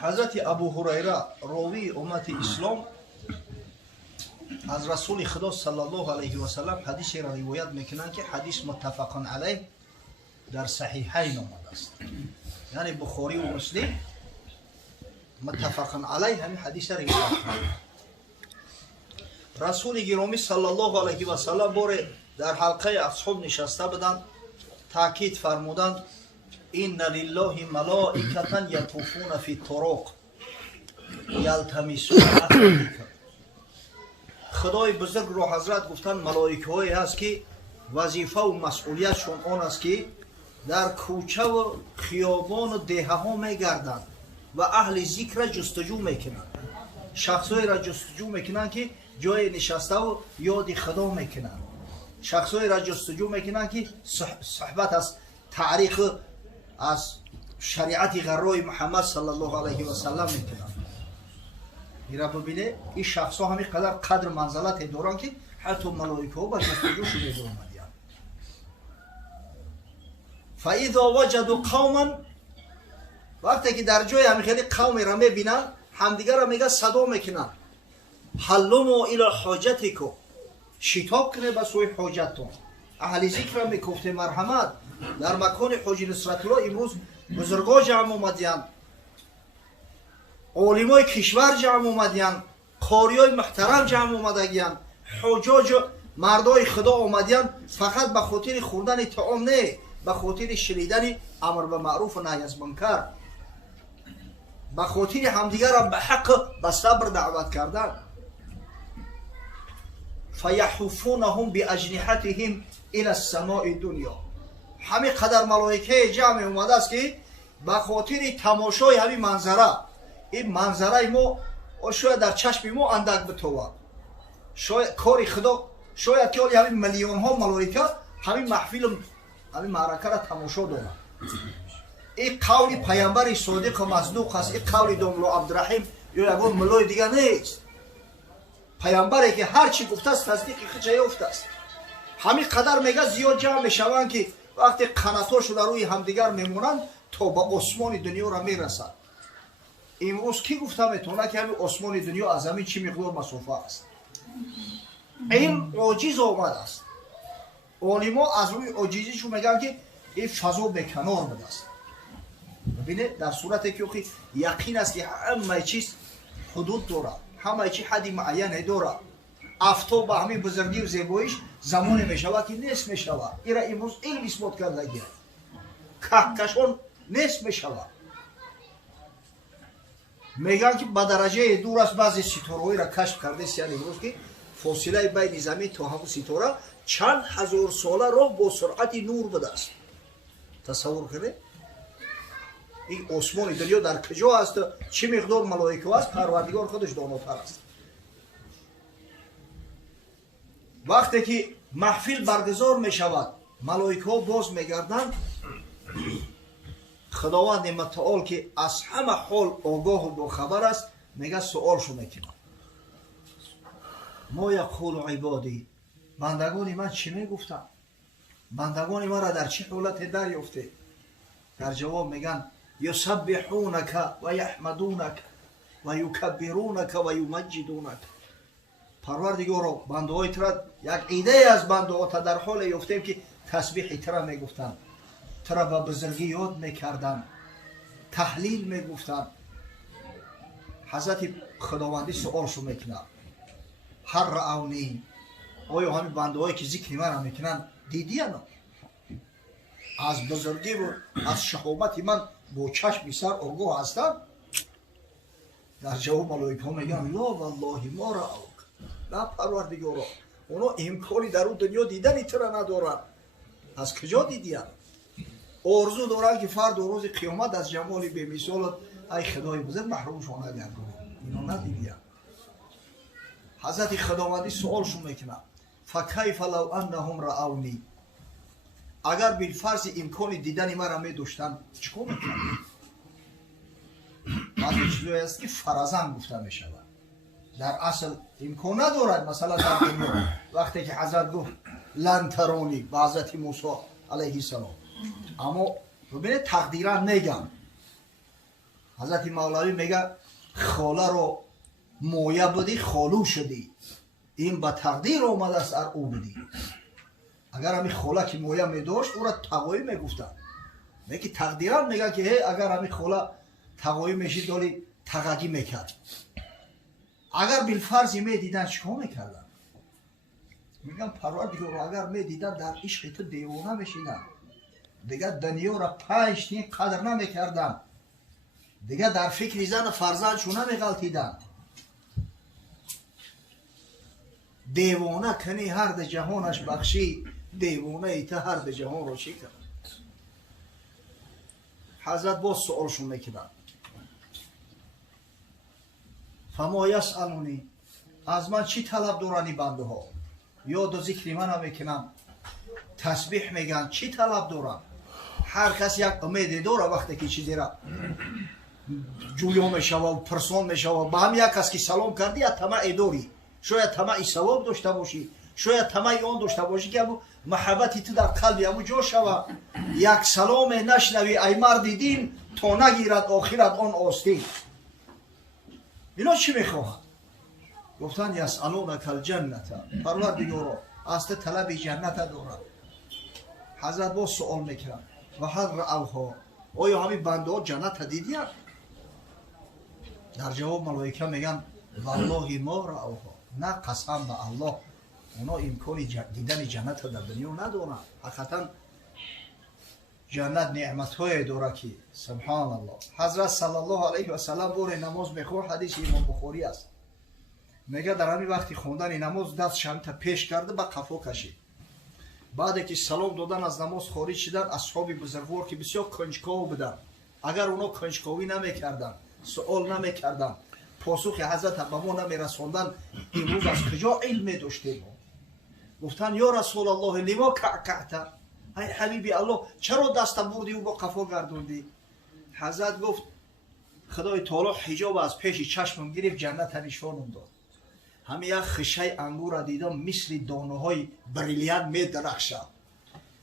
حضرت ابو هریره راوی امت اسلام از رسول خدا صلی الله علیه و سلم حدیثی را روایت میکنند که حدیث متفق علیه در صحیحین آمده است، یعنی بخاری و مسلم متفق علیه همین حدیث را روایت میکنند. رسول گرامی صلی الله علیه و سلم باره در حلقه اصحاب نشسته بودند، تاکید فرمودند این لله ملائکة یطوفون فی الطرق یلتمسون اثرک. خدای بزرگ رو حضرت گفتن ملائکه هایی هست که وظیفه و مسئولیتشون آن است که در کوچه و خیابان و دیه ها میگردند و اهل ذکر را جستجو میکنند، شخصایی را جستجو میکنند که جای نشسته و یاد خدا میکنند، شخصایی را جستجو میکنند که صحبت از تاریخ از شریعت غرای محمد صلی الله علیه و سلم میکنند. ایرا ببینه این شخص ها همین قدر منزلت دارن که حتی ملائکه ها با جستجوش میدونن. فاذا وجدوا قوما، وقتی که در جای همین خیلی قومی را میبینن همدیگر را میگه صدا میکنن حلموا الی حاجتکم، شتاب کنه به سوی حاجتتون. اهل ذکر را میگفته مرحمت در مکان حاج نصرت الله امروز بزرگا جمع اومدین، علمای کشور جمع اومدین، قاریای محترم جمع اومدگین، حجاج مردای خدا اومدین، فقط به خاطر خوردن طعام نه، به خاطر شنیدن امر به معروف و نهی از منکر، به خاطر همدیگر را به حق به صبر دعوت کردن. فیحفونهم باجنحتهم الى السماء الدنیا. همین قدر ملائکه جمع اومده است که به خاطر تماشای همین منظره، این منظره ما شاید در چشم ما اندک بتوه، شاید کار خدا، شاید که همین میلیون ها ملائکه همین محفل همین معرکه را تماشا دارند. این قول پیامبر صادق و مصدوق است، این قول دوملو عبدالرحیم یا یگان ملای دیگر نیست. پیامبری که هر چی گفته است تصدیق خودش یافته است. همین قدر میگه زیاد جمع میشوند که وقتی قناتاشون در روی همدیگر میمونند تا به آسمان دنیا را میرسند. امروز کی گفته میتونه که همین آسمان دنیا از زمین چی مقدار مسافه است؟ این عاجز آمده است. علما از روی عاجزیشون میگن که این فضا به کنار بوده است. ببینه در صورتی که یقین است که همه چیز حدود داره، همه چیز حدی معین داره. افتاب به همین بزرگی و زیباییش زمانی میشود که نیست میشود. ایرا امروز علم اثبات کرده گیره، کهکشان نیست میشود. میگن که به درجه دور است بعضی ستاره‌ای را کشف کرده است، یعنی امروز که فاصله بین زمین تا همون ستاره چند هزار ساله راه با سرعت نور بوده است. تصور کنید این آسمان دنیا در کجا است، چه مقدار ملائکه است، پروردگار خودش داناتر است. وقتی که محفل برگزار می شود ملائکه ها باز می گردند، خداوند متعال که از همه حال آگاه و باخبر است میگه سؤالشو میکنه ما یقول عبادی، بندگان من چی میگفتن؟ بندگان من را در چه حالت دریافته؟ در جواب میگن یسبحونک و یحمدونک و یکبرونک و یمجدونک. پروردگارا بنده های ترا یک ایده از بنده ها در حال یافتیم که تسبیح ترا میگفتن، ترا به بزرگی یاد میکردن، تحلیل میگفتن. حضرت خداوندی سؤالشو میکنن هر رعونی، آیا همین بنده هایی که ذکر من میکنن دیدی انا؟ از بزرگی و از شهامت من با چشم سر آگاه هستن؟ در جواب ملائکه ها میگن لا والله ما رأوک. نه پروردگارا، اونا امکانی در اون دنیا دیدنی ترا ندارن. از کجا دیدین؟ آرزو دارن که فرد روز قیامت از جمال بی مثال ای خدای بزرگ محرومشون نگردون. اینا ندیدین. حضرت خداوندی سؤالشون میکنه فکیف لو انهم رأونی، اگر بالفرض امکان دیدن مرا میداشتن چیکار میکنن؟ بعضی چیزایی است که فرضاً گفته میشود، در اصل امکان ندارد. مثلا در دنیا وقتی که حضرت گفت لن ترونی به حضرت موسی علیه السلام، اما ببینید تقدیرا میگم حضرت مولوی میگه خاله رو مویه بودی خالو شدی، این به تقدیر آمده است ار او بودی. اگر همین خاله که مویه میداشت او را تقوی میگفتن، میگه تقدیران میگه که اگر همین خاله تقوی میشید داری تقاگی میکرد. اگر بالفرض میدیدن چیکار میکردن؟ میگم پروردگار اگر میدیدن در عشق تو دیوانه میشیدن، دیگه دنیا را 5 دین قدر نمیکردن، دیگه در فکر زن فرزندشون نمیغلطیدن. دیوانه کنی هر ده جهانش بخشی، دیوانه ایتا هر ده جهان رو چی کرد؟ حضرت باز سؤالشون میکنن فما یسألونی، از من چی طلب دارنی بنده ها؟ یاد و ذکری من میکنم، تسبیح میگن، چی طلب دارن؟ هر کس یک امیدی داره وقتی که چیزی را جویا میشوه و پرسان میشوه. به هم یک کس که سلام کردی یا طمع داری، شاید طمع ثواب داشته باشی، شاید طمع آن داشته باشی که محبتی تو در قلبی همو جا شوه. یک سلام نشنوی ای مرد دین تا نگیرد آخرت آن آستین. اینا چی میخواهد؟ گفتن یسألونک الجنت، پروردگارا از تو طلب جنت دارد. حضرت با سؤال میکنن و هل رأوها، آیا همین بنده ها جنت دیدیم؟ در جواب ملائکه میگن والله ما رأوها، نه قسم به الله اونا امکانی دیدن جنت در دنیا ندارن. حقیقتا جنت نعمت های داره که سبحان الله. حضرت صلی الله علیه و سلم بور نماز میخور، حدیث امام بخاری است، میگه در همین وقتی خوندن نماز دست شمت پیش کرده به قفا کشید. بعد که سلام دادن از نماز خارج شدن، اصحاب بزرگوار که بسیار کنجکاو بودن، اگر اونا کنجکاوی نمیکردن، سوال نمیکردن، پاسخ حضرت به ما نمیرسوندن، امروز از کجا علم داشتیم؟ گفتن یا رسول الله لما کعکعت، ای حبیبی الله چرا دست بردی و با قفا گردوندی؟ حضرت گفت خدای تعالی حجاب از پیش چشمم گرفت، جنت نشانم داد. همه یک خشه انگور را دیدم مثل دانه های بریلیان می درخشد.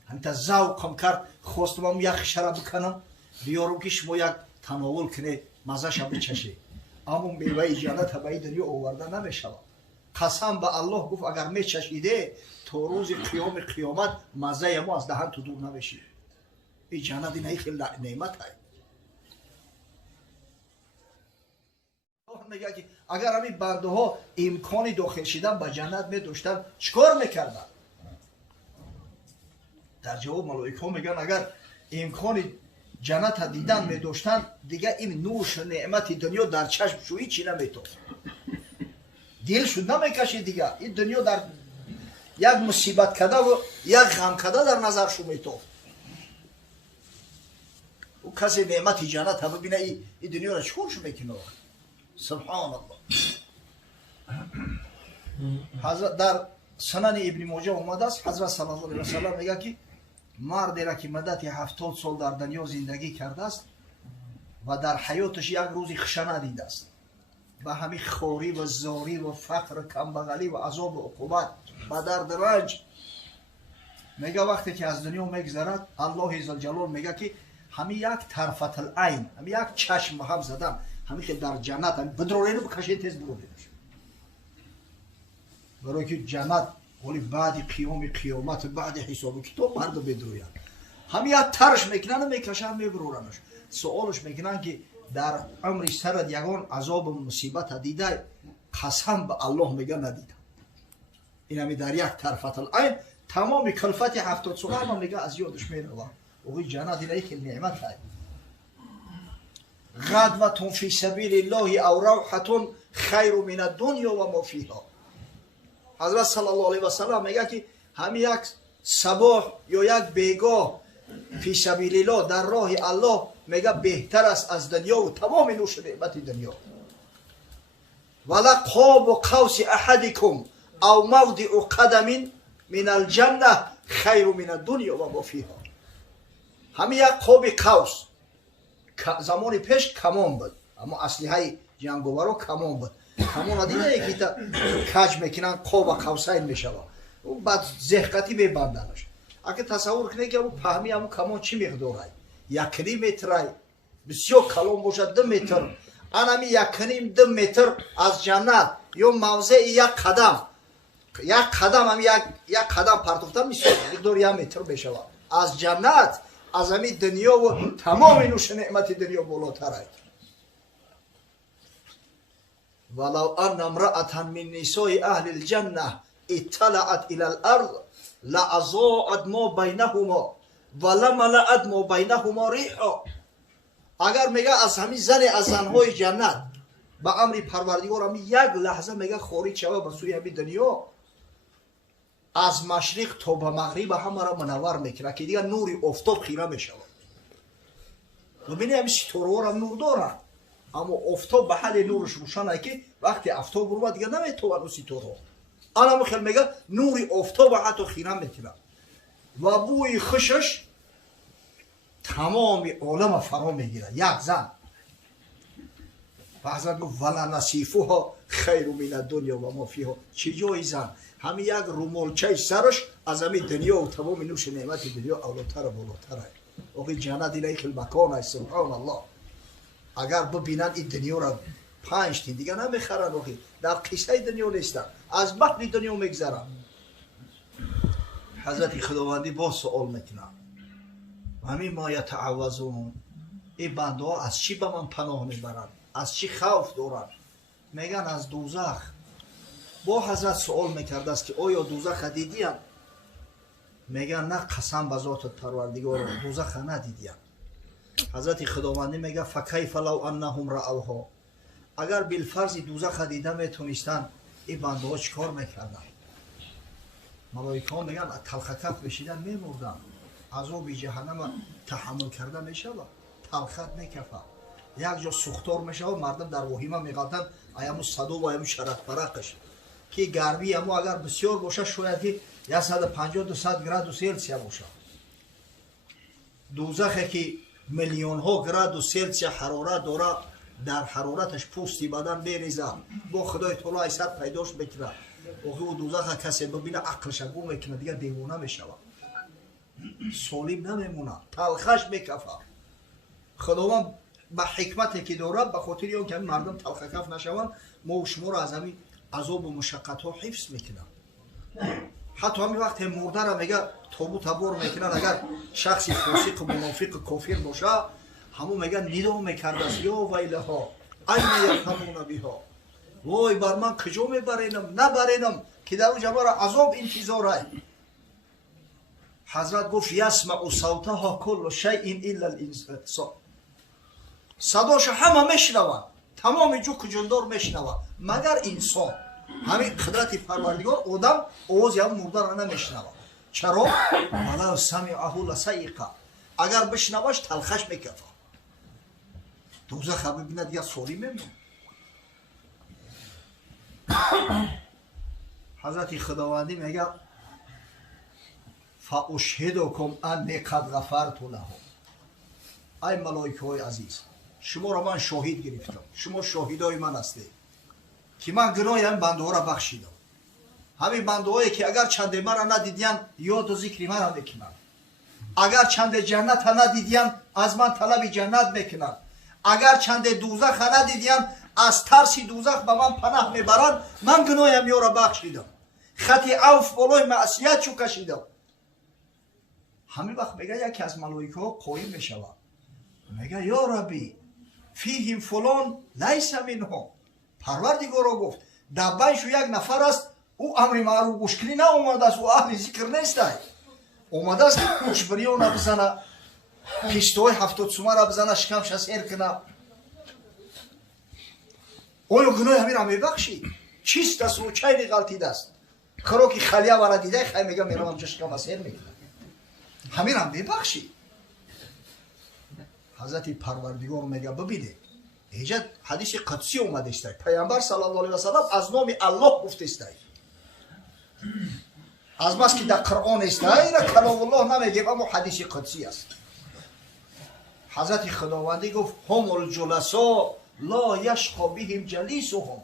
همین ذوقم کرد، خواستم هم یک خشه را بکنم بیارم که شما یک تناول کنه مزه شو بچشی، اما میوه جنت به این دنیا آورده نمیشود. قسم به الله گفت اگر میچشیده تا روز قیامت مزه ما از دهن تو دور نمیشه. این جنت این خیلی نعمت های. میگه که اگر همین بنده ها امکانی داخل شدن به جنت می داشتن چیکار میکردن؟ در جواب ملائکه میگن اگر امکانی جنت دیدن می داشتن دیگه این نوش نعمت دنیا در چشم شویی چی نمیتافت، دلشون نمیکشید دیگه. این دنیا در یک مصیبت کده و یک غم کده در نظر شو میتافت. و کسی نعمت جنت هم ببینه این دنیا را چیکار شو میکنه؟ سبحان الله. حضرت در سنن ابن ماجه اومده است، حضرت صلی الله علیه و سلم میگه که مردی را که مدت 70 سال در دنیا زندگی کرده است و در حیاتش یک روزی خشه ندیده است، و همین خواری و زاری و فقر و کمبغلی و عذاب و عقوبت و درد رنج، میگه وقتی که از دنیا میگذرد الله ذوالجلال میگه که همین یک طرفت العین، همین یک چشم هم زدم، همین که در جنت بدرورینو بکشید تیز برودینش، برای که جنت ولی بعد قیامت بعد حساب کتاب مردم بدروین، همین یک ترش میکنن میکشن میبرورنش. سوالش میکنن که در عمر سرت یگان عذاب و مصیبت دیده؟ قسم به الله میگه ندیدم. این همی در یک طرفت العین تمام کلفت 70 سال ما میگه از یادش میروه. اوی جنت اینه که نعمت های. غدوة فی سبیل الله او روحة خیر من الدنیا و ما فیها. حضرت صلی الله علیه و سلم میگه که همین یک صباح یا یک بیگاه فی سبیل الله در راه الله میگه بهتر است از دنیا و تمام نوش نعمت دنیا. ولا قاب قوس احدکم او موضع قدم من الجنه خیر من الدنیا و ما فیها. همین یک قاب قوس زمان پیش کمان بود، اما اسلحه جنگاورا کمان بود. کمان دیگه یکی تا کج میکنن قاب قوسین میشوه و بعد زهقتی میبندنش. اگه تصور کنه که پهمی همون کمان چی مقداره؟ 1 متر بسیار کلان باشد 2 متر انمی 1.5 متر از جنت یا موضع یک قدم هم یک قدم پرتوفتن میشه دور 1 متر بشود از جنت از همین دنیا و تمام نوش نعمت دنیا بالاتر است. ولو ان امرأة من نساء اهل الجنه اطلعت الى الارض لاضاءت ما بینهما ولملأت ما بینهما ریحا. اگر میگه از همین زن از زنهای جنت با امر پروردگار همین یک لحظه میگه خارج شود به سوی همین دنیا از مشرق تا به مغرب همه را منور میکنه که دیگه نور آفتاب خیره میشود. ببینید همین ستاره ها نور دارن اما آفتاب به حال نورش روشنه که وقتی آفتاب رو دیگه نمیتونه رو ستاره ها انا خیلی میگه نور آفتاب حتی خیره میکنه و بوی خوشش تمام عالم فرا میگیره. یک زن بعضا گفت ولا نصیفها خیر من الدنیا و ما فیها. چه جای زن همین یک رومالچه سرش از همین دنیا و تمام نوش نعمت دنیا اولاتر و بالاتر. اوقی جنت اینه خیلی مکان است سبحان الله. اگر ببینن این دنیا را 5 تین دیگه نمیخرن اوقی در قصه دنیا نیستن از بحر دنیا میگذرن. حضرت خداوندی با سوال میکنن همین ما یتعوذون این بنده ها از چی به من پناه میبرن از چی خوف دارن میگن از دوزخ. با حضرت سوال میکرده است که آیا دوزخ دیدین؟ میگن نه قسم به ذات پروردگار دوزخ ندیدین. حضرت خداوندی میگه فکیف لو انهم رأوها. اگر بالفرض دوزخ دیده میتونستن این بنده ها چیکار میکردن؟ ملائکه ها میگن تلخ کف بشیدن میمردن عذاب جهنم تحمل کرده میشود تلخت میکفه یک جا سوختار میشود مردم در وهیمه میقاتن ایامو صدو و ایامو شرق فرقش که گرمی اما اگر بسیار باشه شاید 150-200 گراد سلسیوس باشه. دوزخی که میلیون ها گراد سلسیوس حرارت داره در حرارتش پوستی بدن میریزه با خدای تعالی ایسر پیداش بکنه و دوزخ کسی ببینه عقلش گم میکنه دیگه دیوانه میشود سالم نمیمونه تلخش میکفه. خداوند با حکمتی که داره به خاطر اون که مردم تلخ کف نشوند ما و شما را از همین عذاب و مشقت ها حفظ میکنه. حتی همین وقت مرده را میگه تابوت بار میکنن اگر شخصی فاسق و منافق کافر باشه همون میگن ندا میکرده است یا ویلها این یفهمون بها وای بر من کجا میبرینم نبرینم که در اون جمعه را عذاب انتظار است. حضرت گفت یسمع صوتها کل شیء الا الانسان. صداش همه میشنوند تمام جوک جندار میشنوند مگر انسان. همین قدرت پروردگار آدم آواز هم مرده را نمیشنوند. چرا؟ ولو سمعه لصیقه اگر بشنوش تلخش میکفه. دوزخ ببینه دیگه سالی میمونه. حضرت خداوندی میگه فاشهدکم انی قد غفرت لهم. ای ملائکه های عزیز شما را من شاهد گرفتم شما شاهدای من هستید که من گناه این بنده ها را بخشیدم. همین بنده هایی که اگر چند مرا ندیدین یاد و ذکر من را میکنن اگر چند جنت ندیدین از من طلب جنت میکنن اگر چند دوزخ ندیدین از ترس دوزخ به من پناه میبرن من گناهم یا را بخشیدم خطی عوف بالای معصیت چو کشیدم. همین وقت میگه یکی از ملائکه ها قایم میشود میگه یا ربی فیهم فلان لیس منهم. پروردگارا گفت در بینشون یک نفر است او امر معروف گوش کنی نه اومده است او اهل ذکر نیست اومده است کشبریان بزنه پیستوی 70 سومه را بزنه شکمش سیر کنه. آیا گناه همین را میبخشی؟ چیست دست رو چای غلطی دست خراکی خلیه ورا دیده خیلی میگه میرم همچه شکم سیر میکنه همین را میبخشی. حضرت پروردگار میگه ببینید اینجا حدیث قدسی اومده است پیامبر صلی الله علیه و سلم از نام الله گفته است از بس که در قرآن است اینا کلام الله نمیگه اما حدیث قدسی است. حضرت خداوندی گفت هم الجلساء لا یشقی بهم جلیسهم.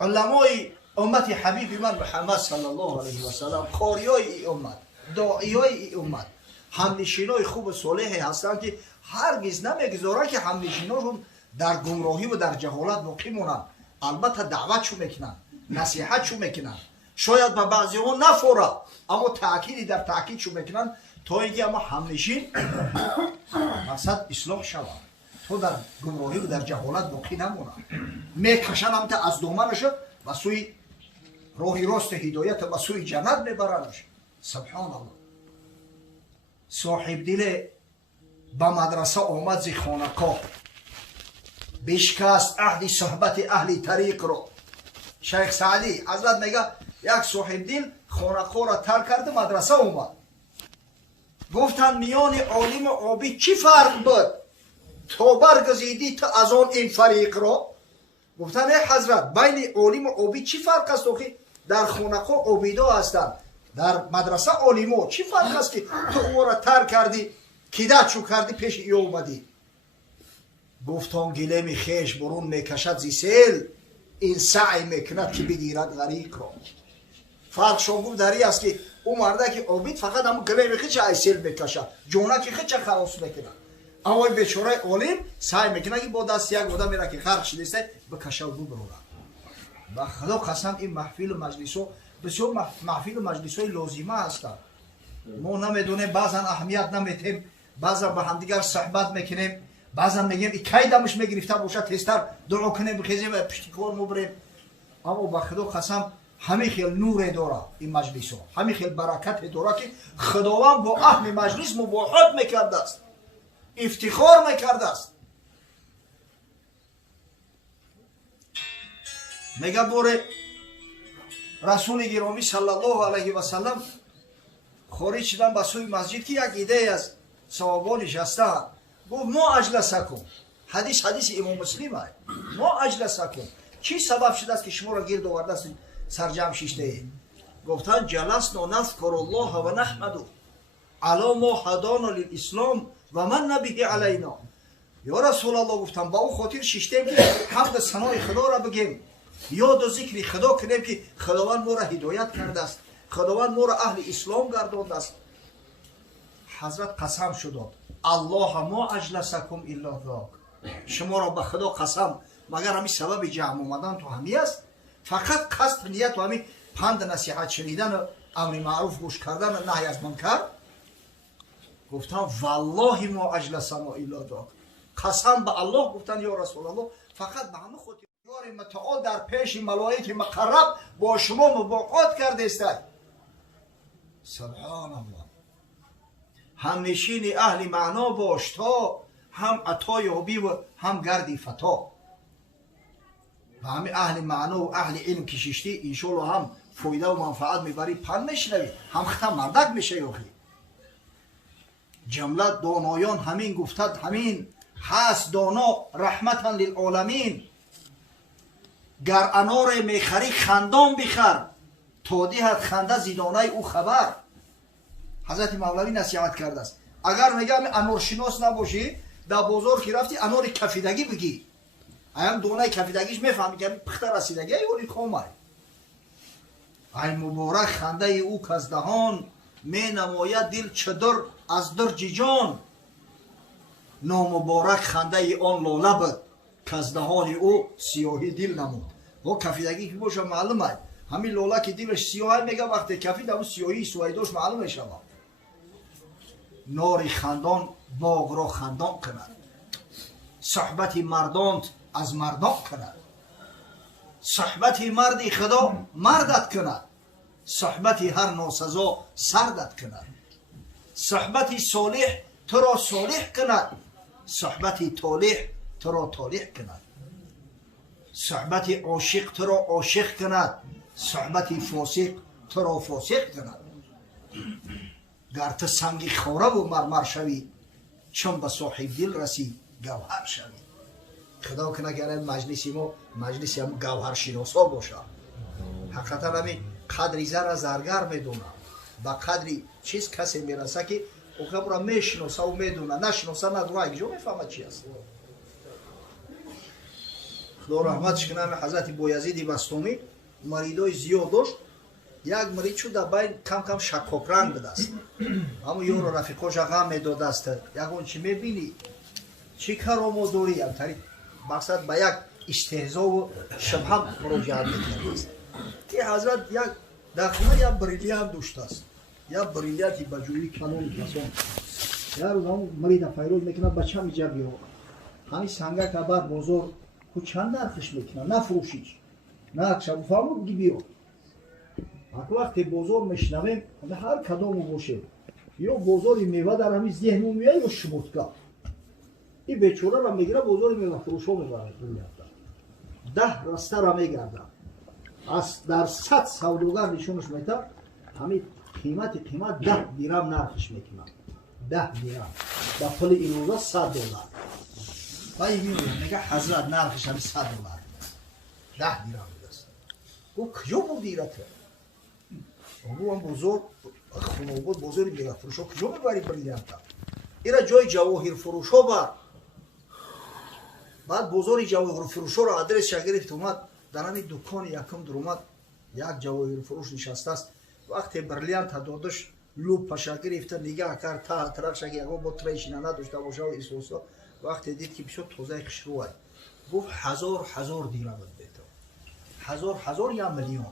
علمای امت حبیب من محمد صلی الله علیه و سلم قاریای ای امت داعیای ای امت همنشینای خوب صالحی هستند که هرگز نمیگذارن که همنشیناشون در گمراهی و در جهالت باقی مونن. البته دعوتشو میکنن، نصیحتشو میکنن، شاید به بعضی ها نفوره اما تأکیدی در تأکیدشو میکنن تا اینکه اما همنشین مقصد اصلاح شود، تو در گمراهی و در جهالت باقی نمونه. میکشن هم از دامنش و سوی راه راست هدایت و سوی جنت میبرنش. سبحان الله. صاحب دل به مدرسه آمد زی خانقاه، بشکست عهد صحبت اهل طریق رو. شیخ سعدی حضرت میگه یک صاحب دل خانقاه را ترک کرده مدرسه اومد. گفتن میان عالم و عابد چی فرق بود تو برگزیدی تا از آن این فریق را؟ گفتن ای حضرت بین عالم و عابد چی فرق است؟ که در خانقاه عابدا هستند، در مدرسه عالما. چی فرق است که تو او را ترک کردی، کیدت شو کردی، پیش ای اومدی؟ گفتان گلیم خیش برون میکشد زی سیل، این سعی میکند که بگیرد غریق را. فرق شما گفت در این است که او مرده که عابد فقط همون گلیم خیش ای سیل میکشد، جونک خیش خلاص میکند. اما این بیچاره عالم سعی میکنه که با دست یک بوده میره که غرق شده بکشه و ببره. و خدا قسم این محفل و مجلس ها بسیار محفل و مجلس های لازمه هستند. ما نمیدونیم، بعضا اهمیت نمیتیم، بعضا با همدیگر صحبت میکنیم، بعضا میگیم ای کی دمش میگرفته باشه تیزتر دعا کنیم بخیزیم و پشت کار مبریم. اما با خدا قسم همین خیل نور داره این مجلس ها، همین خیل برکت داره که خداوند با اهل مجلس مباحث میکرده است، افتخار میکرده است. میگه بوره رسول گرامی صلی الله علیه و سلم خارج شدن به سوی مسجد که یک ایده از صحابه نشستند. گفت ما اجلسکم، حدیث امام مسلم است، ما اجلسکم، چی سبب شده است که شما را گرد آورده است سرجم شیشته اید؟ گفتن جلسنا نذکر الله و نحمده علی ما هدانا للاسلام و من نبیه علینا. یا رسول الله گفتم با او خاطر شیشتیم که حمد ثنای خدا را بگیم، یاد و ذکر خدا کنیم که خداوند ما را هدایت کرده است، خداوند ما را اهل اسلام گردانده است. حضرت قسم شد الله ما اجلسکم الا ذاک، شما را به خدا قسم مگر همین سبب جمع اومدن تو همی است؟ فقط قصد نیت و همین پند نصیحت شنیدن و امر معروف گوش کردن و نهی از منکر. گفتن والله ما اجلسنا الا ذاک، قسم به الله گفتن یا رسول الله فقط به همه خود یار متعال در پیش ملائکه مقرب با شما مباحث کرده است. سبحان الله. هم نشین اهل معنا باش تا هم عطا یابی و هم گردی فتا. و همه اهل معنا و اهل علم کشیشتی انشالله هم فایده و منفعت میبری، پند میشنوی، هم ختم مردک میشه. یاخی جمله دانایان همین گفتد، همین هست دانا رحمتا للعالمین. گر انار میخری خندان بخر، تا دهد خنده زیدانه او خبر. حضرت مولوی نصیحت کرده است اگر میگم انار شناس نباشی در بازار که رفتی انار کفیدگی بگی، هم دانه کفیدگیش میفهمی که پخته رسیدگی اولی خامه. ای مبارک خنده او که از دهان، می نماید دل چدر از درج جان. نامبارک خنده آن لاله بود که از دهان او سیاهی دل نمود. و کفیدگی که باشه معلومه، همین لاله که دلش سیاه میگه وقتی کفید همون سیاهی سویداش معلوم میشه. ناری خندان باغ را خندان کند، صحبت مردان از مردان کند. صحبت مردی خدا مردت کند، صحبت هر ناسزا سردت کند. صحبت صالح تو را صالح کند، صحبت طالح تو را طالح کند. صحبت عاشق تو را عاشق کند، صحبت فاسق تو را فاسق کند. گر تو سنگ خوره و مرمر شوی، چون به صاحب دل رسی گوهر شوی. خدا کنه که مجلسی ما مجلسی هم گوهر شناسا باشه. حقیقتا همین قدری زر زرگر میدونه، با قدری چیز کسی میرسه که او خبر میشناسه و میدونه، نشناسه ندونه اگه میفهمه چی است. خدا رحمتش کنه. حضرت بایزید بستامی مریدای زیاد داشت، یک مریچو در بین کم کم شکاک رنگ بدست اما یورو رفیقاش غم میدادست یکون چی میبینی چی کار ما دوری هم تاری مقصد به یک استهزا و شبه مراجعت میکرد این حضرت یک در خونه یک بریلیان دوشت است یک بریلیاتی بجوری کنون کسان یا روز همون مرید فیروز میکنه بچه هم ایجا بیو همین سنگه که بر بزرگ خود چند نرخش میکنه نه فروشیش نه اکشم فهمو بگی بیو وقتی بزرگ میشنویم هر کدامو باشه یا بزرگ میوه در همین ذهنمون میاد یا شموتگاه این بیچاره را میگیره بزرگ میوه فروشا میبره 10 راسته را میگردن از در 100 سوداگر نشونش میده همین قیمت 10 درم نرخش میکنن 10 درم با پول این روزا 100 دلار و این میگه حضرت نرخش همین 100 دلار 10 درم میدست او کجا بودیرته او هم بزرگ خونه بود بزرگ میگه فروشا کجا میبری بریلیانتا ایرا جای جواهر فروشا بر بعد بزرگ جواهر فروشا رو آدرس گرفت اومد در همین دکان یکم در اومد یک جواهر فروش نشسته است وقتی بریلیانت دادش لوپش گرفته نگاه کرد تا ترکش که یکم با تریشی نداشته باشه و ایسوسا وقتی دید که بسیار توزه خشروه گفت 1000 درم بیتا 1000 یا میلیون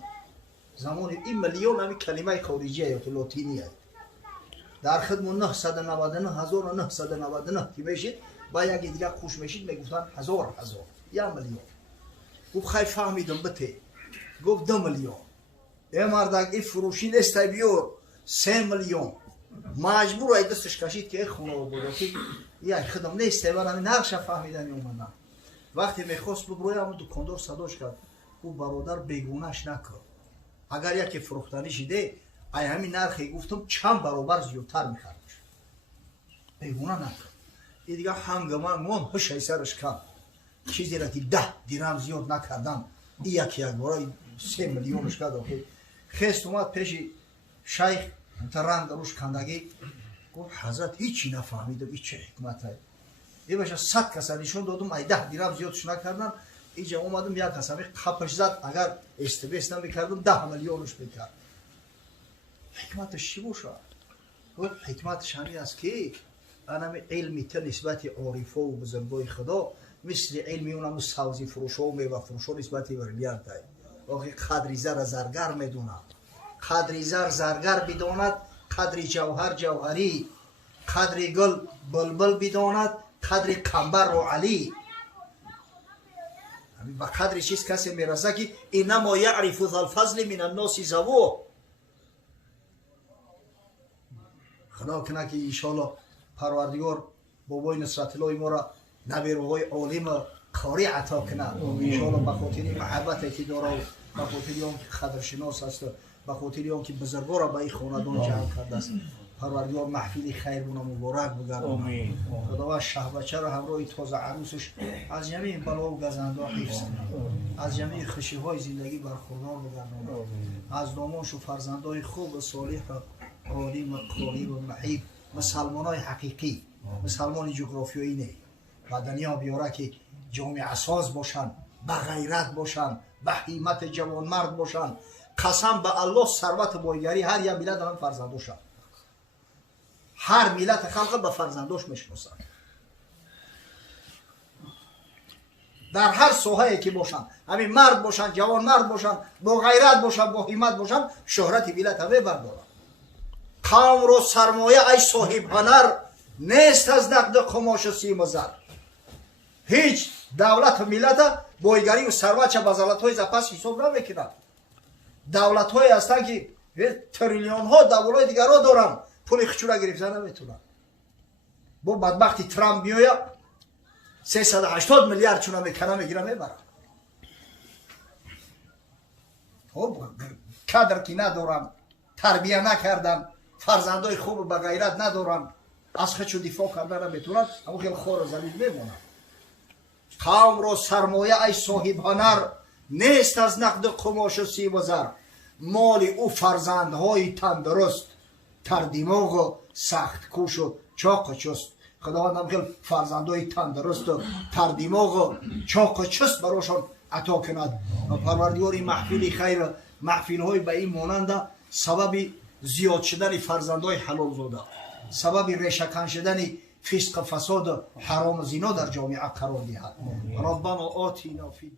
زمان این میلیون همین کلمه خارجیه یا لاتینیه در خدمت 999,999 که میشید با یکی دیگه خوش میشید میگفتن 1000 یا میلیون گفت خیلی فهمیدم بته گفت 2 میلیون ای مردک این فروشی دست بیور 3 میلیون مجبور ای دستش کشید که خونه بوده که یک خدم نیست و همین نقش فهمیدن اومدن وقتی میخواست ببروی همون دکاندار صداش کرد گفت برادر بیگونهش نکن اگر یکی فروختنی شده ای همین نرخی گفتم چند برابر زیادتر میخوردش بیگونه نکن این دیگه هنگمان هشه سرش کن چیزی را که 10 درم زیاد نکردم این یک بارای 3 میلیونش کرد خیست اومد پیش شیخ رنگ روش کندگی گفت حضرت هیچی نفهمیدم این چه حکمته یه بشه 100 کسا نشون دادم ای 10 درم زیادش نکردم اینجا اومدم یک کسا خپش زد اگر استبیس نمیکردم 10 میلیونش بکرد حکمتش چی باشه؟ گفت حکمتش همین است که انم علمی تا نسبت عارفه و بزرگای خدا مثل علمی اونم سوزی فروش و میوه فروش نسبت بریلیانت واقعی قدری زر زرگر میدونم قدری زر زرگر بداند قدری جوهر جوهری قدری گل بلبل بداند قدری کمبر و علی با قدری چیز کسی میرسه که اینما یعرف ذا الفضل من الناس زوو خدا کنه که انشاءالله پروردگار بابای نصرت الله ما را نبیروهای عالم قاری عطا کنه انشاءالله به خاطر محبتی که داره به خاطر اون که قدرشناس است به خاطر اون که بزرگا را به این خاندان جمع کرده است پروردگار محفل خیر و مبارک بگردونه خداوند شه بچه را همراه تازه عروسش از جمیع بلا و گزنده حفظ کنه از جمیع خوشی های زندگی برخوردار بگردونه از دامانش و فرزندای خوب و صالح و عالم و قاری و محیب مسلمان های حقیقی مسلمان جغرافیایی نه و دنیا بیاره که جامعه اساس باشن به غیرت باشن به همت جوان مرد باشن قسم به الله ثروت بایگری هر یک ملت هم فرزندوشن هر ملت خلق به فرزندوش میشناسن در هر ساحه‌ای که باشن همین مرد باشن جوان مرد باشن با غیرت باشن با همت باشن شهرت ملت همه بردارن قوم رو سرمایه ای صاحب هنر نیست از نقد قماش و سیم و زر هیچ دولت و ملت بایگری و ثروت چه بزالت‌های زپس حساب نمیکنن دولت‌های هستن که تریلیون ها دولت‌های دیگر را دارن پول خچوره گرفتن نمیتونن با بدبختی ترامپ میآید 380 میلیارد چونه میکنه میگیره میبرن خب کادر که ندارن تربیه نکردن فرزندای خوب به غیرت ندارن از خودشون دفاع کردن نمیتونن اما خیلی خور و ذلیل میمونن قوم را سرمایه ای صاحب هنر نیست از نقد قماش و سیم و زر مال او فرزندهای تندرست تر دماغ و سخت کوش و چاق و چست خداوند هم خیلی فرزندهای تندرست و تر دماغ و چاق و چست براشون عطا کند و پروردگار این محفل خیر محفل های به این مانند سبب زیاد شدن فرزندای حلال زاده، سبب ریشه‌کن شدن فسق فساد حرام زنا در جامعه قرار دهد. ربنا آتینا فی